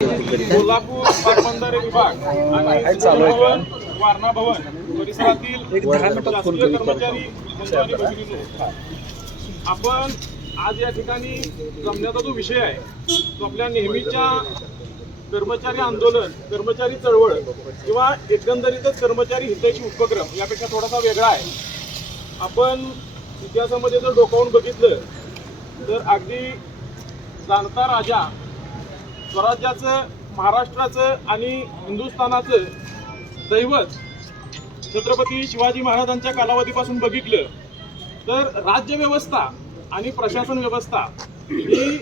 कोल्हापूर पाटबंधारे विभाग आणि भवन वारणा भवन परिसरातील शासकीय कर्मचारी बंधू आणि भगिनींनो, आपण आज या ठिकाणी जमण्याचा जो विषय आहे तो आपल्या नेहमीच्या कर्मचारी आंदोलन, कर्मचारी चळवळ किंवा एकंदरीतच कर्मचारी हिताची उपक्रम यापेक्षा थोडासा वेगळा आहे. आपण इतिहासामध्ये जर डोकावून बघितलं तर अगदी जाणता राजा स्वराज्याचं, महाराष्ट्राचं आणि हिंदुस्थानाचं दैवत छत्रपती शिवाजी महाराजांच्या कालावधीपासून बघितलं तर राज्यव्यवस्था आणि प्रशासन व्यवस्था ही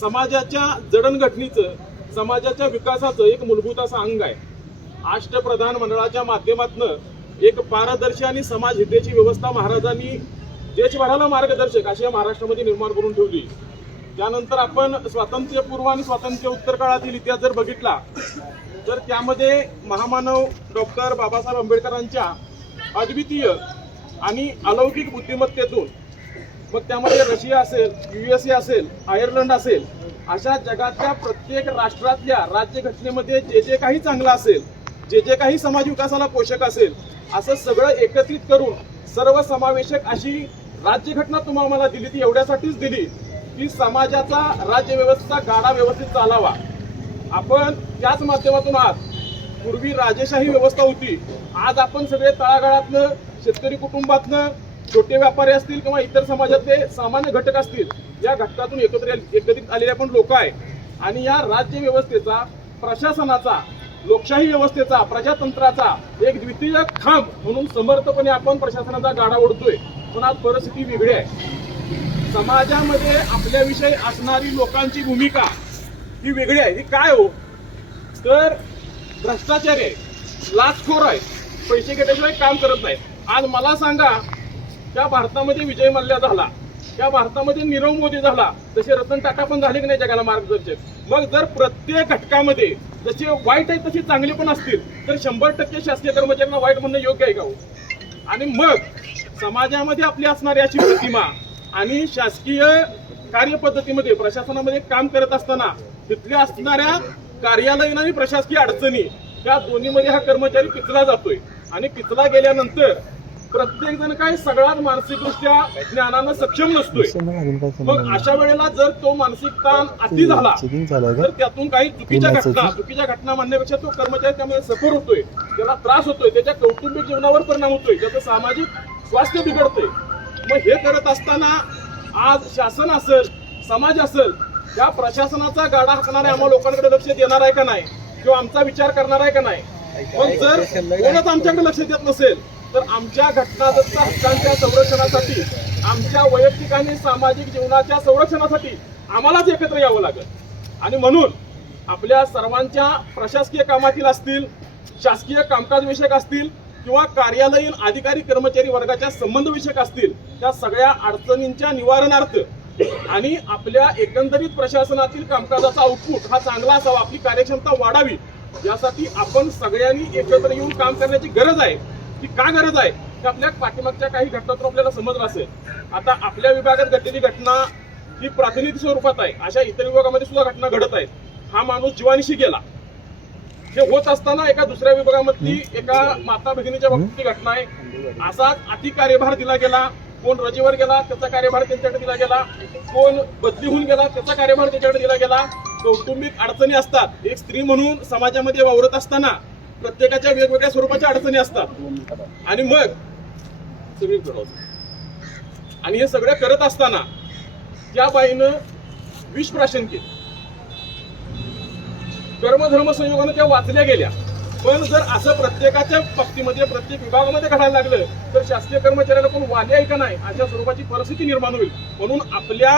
समाजाच्या जडणघडणीचं, समाजाच्या विकासाचं एक मूलभूत असं अंग आहे. अष्टप्रधान मंडळाच्या माध्यमातून एक पारदर्शी आणि समाज हितेची व्यवस्था महाराजांनी देशभराला मार्गदर्शक अशी या महाराष्ट्रामध्ये निर्माण करून ठेवली. त्यानंतर आपण स्वातंत्र्यपूर्व आणि स्वातंत्र्य उत्तर काळातील इतिहास जर बघितला तर त्यामध्ये महामानव डॉक्टर बाबासाहेब आंबेडकरांच्या अद्वितीय आणि अलौकिक बुद्धिमत्तेतून, मग त्यामध्ये रशिया असेल, USA असेल, आयर्लंड असेल, अशा जगातल्या प्रत्येक राष्ट्रातल्या राज्यघटनेमध्ये जे जे काही चांगलं असेल, जे जे काही समाज विकासाला पोषक असेल, असं सगळं एकत्रित करून सर्वसमावेशक अशी राज्यघटना तुम्हाला मला दिली. ती एवढ्यासाठीच दिली की समाजाचा राज्यव्यवस्था गाडा व्यवस्थित चालावा. आपण त्याच माध्यमातून आज, पूर्वी राजेशाही व्यवस्था होती, आज आपण सगळे तळागाळातनं, शेतकरी कुटुंबातनं, छोटे व्यापारी असतील किंवा इतर समाजातले सामान्य घटक असतील, या घटकातून एकत्रित आलेले आपण लोक आहे. आणि या राज्य व्यवस्थेचा, प्रशासनाचा, लोकशाही व्यवस्थेचा, प्रजातंत्राचा एक द्वितीय खांब म्हणून समर्थपणे आपण प्रशासनाचा गाडा ओढतोय. पण आज परिस्थिती वेगळी आहे. समाजामध्ये आपल्याविषयी असणारी लोकांची भूमिका ही वेगळी आहे. ही काय हो तर भ्रष्टाचारी आहे, लाचखोर आहे, पैसे घेतल्याशिवाय काम करत नाही. आज मला सांगा, त्या भारतामध्ये विजय मल्ल्या झाला, त्या भारतामध्ये नीरव मोदी झाला, तसे रतन टाटा पण झाले की नाही जगाला मार्गदर्शक. मग जर प्रत्येक घटकामध्ये जसे वाईट आहेत तसे चांगले पण असतील तर 100% शासकीय कर्मचाऱ्यांना वाईट म्हणणं योग्य आहे का हो? आणि मग समाजामध्ये आपली असणारी अशी प्रतिमा आणि शासकीय कार्यपद्धतीमध्ये, प्रशासनामध्ये काम करत असताना तिथल्या असणाऱ्या कार्यालयीन आणि प्रशासकीय अडचणी, त्या दोन्हीमध्ये हा कर्मचारी पिचला जातोय. आणि पिचला गेल्यानंतर प्रत्येक जण काय सगळ्यात मानसिकदृष्ट्या ज्ञानानं सक्षम नसतोय. मग अशा वेळेला जर तो मानसिक ताण अति झाला तर त्यातून काही चुकीच्या घटना म्हणण्यापेक्षा तो कर्मचारी त्यामध्ये सफर होतोय, त्याला त्रास होतोय, त्याच्या कौटुंबिक जीवनावर परिणाम होतोय, त्याचं सामाजिक स्वास्थ्य बिघडतंय. मग हे करत असताना आज शासन असेल, समाज असेल, त्या प्रशासनाचा गाडा हाकणाऱ्या आम्हा लोकांकडे लक्ष देणार आहे का नाही, किंवा आमचा विचार करणार आहे का नाही. पण जर कोणच आमच्याकडे लक्ष देत नसेल तर आमच्या घटनादत्त हक्कांच्या संरक्षणासाठी, आमच्या वैयक्तिक आणि सामाजिक जीवनाच्या संरक्षणासाठी आम्हालाच एकत्र यावं लागेल. आणि म्हणून आपल्या सर्वांच्या प्रशासकीय कामातील असतील, शासकीय कामकाज विषयक असतील किंवा कार्यालयीन अधिकारी कर्मचारी वर्गाच्या संबंध विषयक असतील, त्या सगळ्या अडचणींच्या निवारणार्थ आणि आपल्या एकंदरीत प्रशासनातील कामकाजाचा आउटपुट हा चांगला असावा, आपली कार्यक्षमता वाढावी, यासाठी आपण सगळ्यांनी एकत्र येऊन काम करण्याची गरज आहे. ती का गरज आहे की आपल्या पाठीमागच्या काही घटनांतून आपल्याला समजलं असेल. आता आपल्या विभागात घडलेली घटना ही प्रातिनिधिक स्वरूपात आहे, अशा इतर विभागामध्ये सुद्धा घटना घडत आहेत. हा माणूस जीवानिशी गेला, हे होत असताना एका दुसऱ्या विभागामधली एका माता भगिनीच्या बाबतीत घटना आहे. असाच अति कार्यभार दिला गेला, कोण रजेवर गेला त्याचा कार्यभार त्यांच्याकडे दिला गेला, कोण बदली होऊन गेला त्याचा कार्यभार त्याच्याकडे दिला गेला. कौटुंबिक अडचणी असतात. एक स्त्री म्हणून समाजामध्ये वावरत असताना प्रत्येकाच्या वेगवेगळ्या स्वरूपाच्या अडचणी असतात. आणि मग सगळी आणि हे सगळं करत असताना त्या बाईनं विषप्राशन केलं. कर्मधर्म संयोगाने त्या वाचल्या गेल्या. पण जर असं प्रत्येकाच्या बाबतीमध्ये, प्रत्येक विभागामध्ये घडायला लागलं तर शासकीय कर्मचाऱ्याला पण वाले आहे का नाही अशा स्वरूपाची परिस्थिती निर्माण होईल. म्हणून आपल्या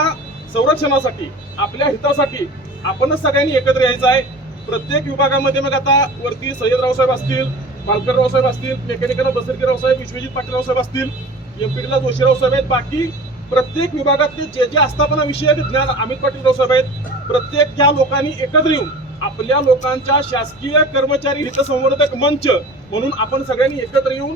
संरक्षणासाठी, आपल्या हितासाठी आपणच सगळ्यांनी एकत्र यायचं आहे. प्रत्येक विभागामध्ये मग आता वरती सय्यदराव साहेब असतील, भालकरराव साहेब असतील, मेकॅनिकल बसरकीराव साहेब, विश्वजित पाटीलराव साहेब असतील, MPDला जोशीराव साहेब आहेत, बाकी प्रत्येक विभागातले जे जे आस्थापना विषयक ज्ञान अमित पाटीलराव साहेब आहेत, प्रत्येक त्या लोकांनी एकत्र येऊन आपल्या लोकांच्या शासकीय कर्मचारी हितसंवर्धक मंच म्हणून आपण सगळ्यांनी एकत्र येऊन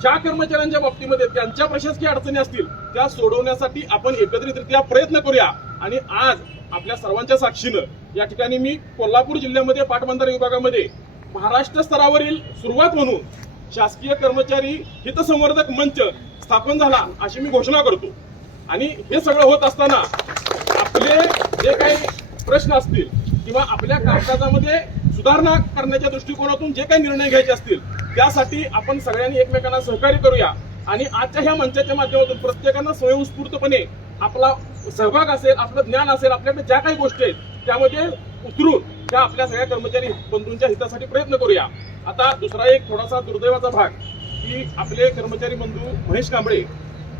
ज्या कर्मचाऱ्यांच्या बाबतीमध्ये त्यांच्या प्रशासकीय अडचणी असतील त्या सोडवण्यासाठी आपण एकत्रितरित्या प्रयत्न करूया. आणि आज आपल्या सर्वांच्या साक्षीनं या ठिकाणी मी कोल्हापूर जिल्ह्यामध्ये पाटबंधारे विभागामध्ये महाराष्ट्र स्तरावरील सुरुवात म्हणून शासकीय कर्मचारी हितसंवर्धक मंच स्थापन झाला अशी मी घोषणा करतो। आणि हे सगळं होत असताना आपले जे काही प्रश्न असतील किंवा आपल्या कामकाजामध्ये सुधारणा करण्याच्या दृष्टिकोनातून जे काही निर्णय घ्यायचे असतील त्यासाठी आपण सगळ्यांनी एकमेकांना सहकार्य करूया। आणि आजच्या ह्या मंचाच्या माध्यमातून प्रत्येकानं स्वयंस्फूर्तपणे आपला सहभाग असेल, आपलं ज्ञान असेल, आपल्याकडे ज्या काही गोष्टी आहेत त्यामध्ये उतरून त्या आपल्या सगळ्या कर्मचारी बंधूंच्या हितासाठी प्रयत्न करूया। आता दुसरा एक थोडासा दुर्दैवाचा भाग की आपले कर्मचारी बंधू महेश कांबळे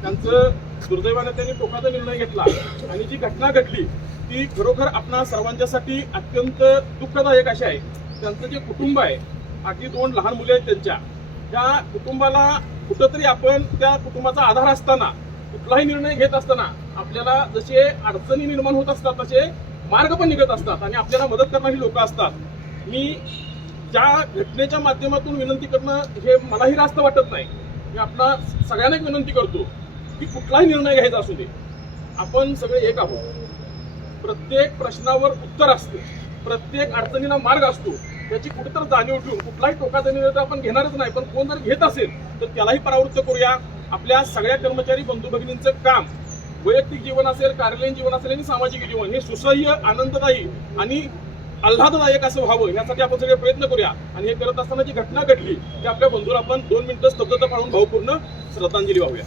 त्यांचं दुर्दैवाने त्यांनी टोकाचा निर्णय घेतला आणि जी घटना घडली ती खरोखर आपणा सर्वांच्यासाठी अत्यंत दुःखदायक अशी आहे। त्यांचं जे कुटुंब आहे, अगदी 2 लहान मुले आहेत त्यांच्या, त्या कुटुंबाला कुठंतरी आपण त्या कुटुंबाचा आधार असताना कुठलाही निर्णय घेत असताना आपल्याला जसे अडचणी निर्माण होत असतात तसे मार्ग पण निघत असतात आणि आपल्याला मदत करणारी लोक असतात। मी त्या घटनेच्या माध्यमातून विनंती करणं हे मलाही रास्त वाटत नाही। मी आपला सगळ्यांना एक विनंती करतो की कुठलाही निर्णय घ्यायचा असू दे, आपण सगळे एक आहोत। प्रत्येक प्रश्नावर उत्तर असते, प्रत्येक अडचणीला मार्ग असतो, त्याची कुठेतरी जाणीव ठेवून कुठलाही टोकाचा निर्णय तर आपण घेणारच नाही, पण कोण जर घेत असेल तर त्यालाही परावृत्त करूया। आपल्या सगळ्या कर्मचारी बंधू भगिनींचं काम, वैयक्तिक जीवन असेल, कार्यालयीन जीवन असेल आणि सामाजिक जीवन हे सुसह्य, आनंददायी आणि आल्हाददायक असं व्हावं यासाठी आपण सगळे प्रयत्न करूया। आणि हे करत असताना जी घटना घडली ती आपल्या बंधूला आपण 2 मिनिटं स्तब्धता पाळून भावपूर्ण श्रद्धांजली वाहूया।